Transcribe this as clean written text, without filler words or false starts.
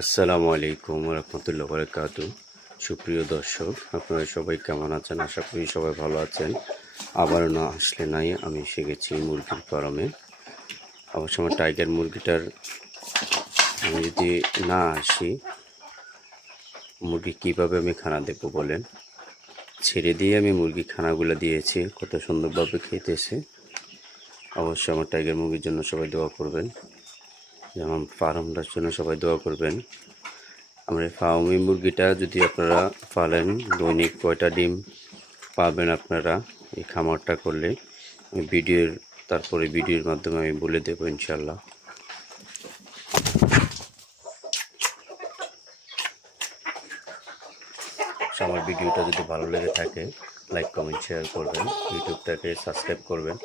আসসালামু আলাইকুম রহমতুল্লাহ বারাকাতু। সুপ্রিয় দর্শক, আপনারা সবাই কেমন আছেন? আশা করি সবাই ভালো আছেন। আবার না আসলে নাই, আমি এসে গেছি মুরগির ফার্মে। অবশ্য আমার টাইগার মুরগিটার আমি যদি না আসি, মুরগি কীভাবে আমি খানা দেবো বলেন? ছেড়ে দিয়ে আমি মুরগি খানাগুলো দিয়েছি, কত সুন্দরভাবে খেতেছে। অবশ্যই আমার টাইগার মুরগির জন্য সবাই দোয়া করবেন, যেমন ফার্মটার জন্য সবাই দোয়া করবেন। আমার এই ফার্মি মুরগিটা যদি আপনারা পালেন, দৈনিক কয়টা ডিম পাবেন আপনারা এই খামারটা করলে, তারপরে ভিডিওর মাধ্যমে আমি বলে দেবো ইনশাল্লাহ। আমার ভিডিওটা যদি ভালো লেগে থাকে, লাইক কমেন্ট শেয়ার করবেন, ইউটিউবটাকে সাবস্ক্রাইব করবেন।